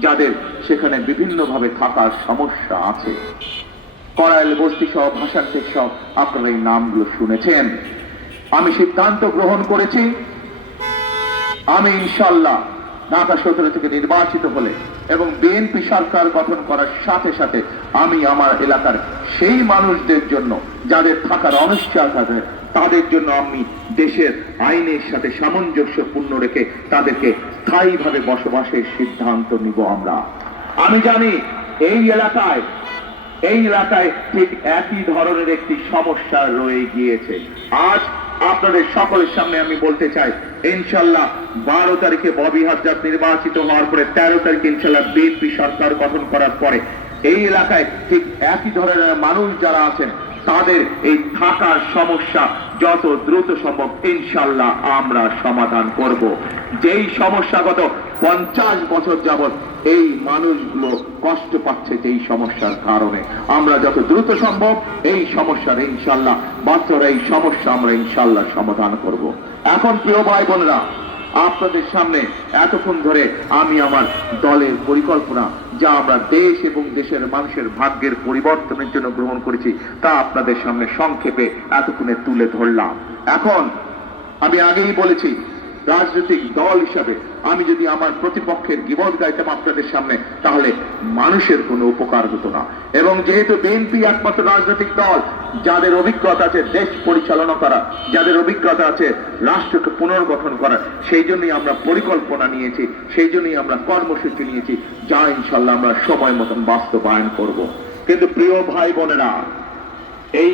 যাদের সেখানে বিভিন্নভাবে থাকার সমস্যা আছে। করাইল বস্তি সহ ভাষান্তের সব আপনারা এই নামগুলো শুনেছেন। আমি সিদ্ধান্ত গ্রহণ করেছি, আমি ইনশাল্লাহ ঢাকা সতেরো থেকে নির্বাচিত হলে এবং বিএনপি সরকার গঠন করার সাথে সাথে আমি আমার এলাকার সেই মানুষদের জন্য, যাদের থাকার অনিশ্চয়তা তাদের জন্য আমি দেশের আইনের সাথে সামঞ্জস্যপূর্ণ রেখে তাদেরকে স্থায়ীভাবে বসবাসের সিদ্ধান্ত নিব আমরা। আমি জানি এই এলাকায় এই এলাকায় ঠিক একই ধরনের একটি সমস্যা রয়ে গিয়েছে। আজ আপনাদের সকলের সামনে আমি বলতে চাই, ইনশাল্লাহ বারো তারিখে ববি হাজরাত নির্বাচিত হওয়ার পরে তেরো তারিখে ইনশাল্লাহ বিএনপি সরকার গঠন করার পরে এই এলাকায় ঠিক একই ধরনের মানুষ যারা আছেন তাদের এই থাকার সমস্যা যত দ্রুত সম্ভব ইনশাল্লাহ আমরা সমাধান করব। যেই সমস্যাগত পঞ্চাশ বছর যাবত এই মানুষগুলো কষ্ট পাচ্ছে যেই সমস্যার কারণে। আমরা যত দ্রুত সম্ভব এই সমস্যার ইনশাল্লাহ বাচ্চারা এই সমস্যা আমরা ইনশাল্লাহ সমাধান করব। এখন প্রিয় ভাই বোনেরা আপনাদের সামনে এতক্ষণ ধরে আমি আমার দলের পরিকল্পনা, যা আমরা দেশ এবং দেশের মানুষের ভাগ্যের পরিবর্তনের জন্য গ্রহণ করেছি, তা আপনাদের সামনে সংক্ষেপে এতক্ষণে তুলে ধরলাম। এখন আমি আগেই বলেছি রাজনৈতিক দল হিসাবে আমি যদি আমার প্রতিপক্ষের গিবদ গাইতাম আপনাদের সামনে, তাহলে মানুষের কোনো উপকার হতো না। এবং যেহেতু বিএনপি একমাত্র রাজনৈতিক দল, যাদের অভিজ্ঞতা আছে দেশ পরিচালনা করা, যাদের অভিজ্ঞতা আছে রাষ্ট্রকে পুনর্গঠন করা, সেই জন্যই আমরা পরিকল্পনা নিয়েছি, সেই জন্যই আমরা কর্মসূচি নিয়েছি, যা ইনশাল্লাহ আমরা সময় মতন বাস্তবায়ন করব। কিন্তু প্রিয় ভাই বোনেরা, এই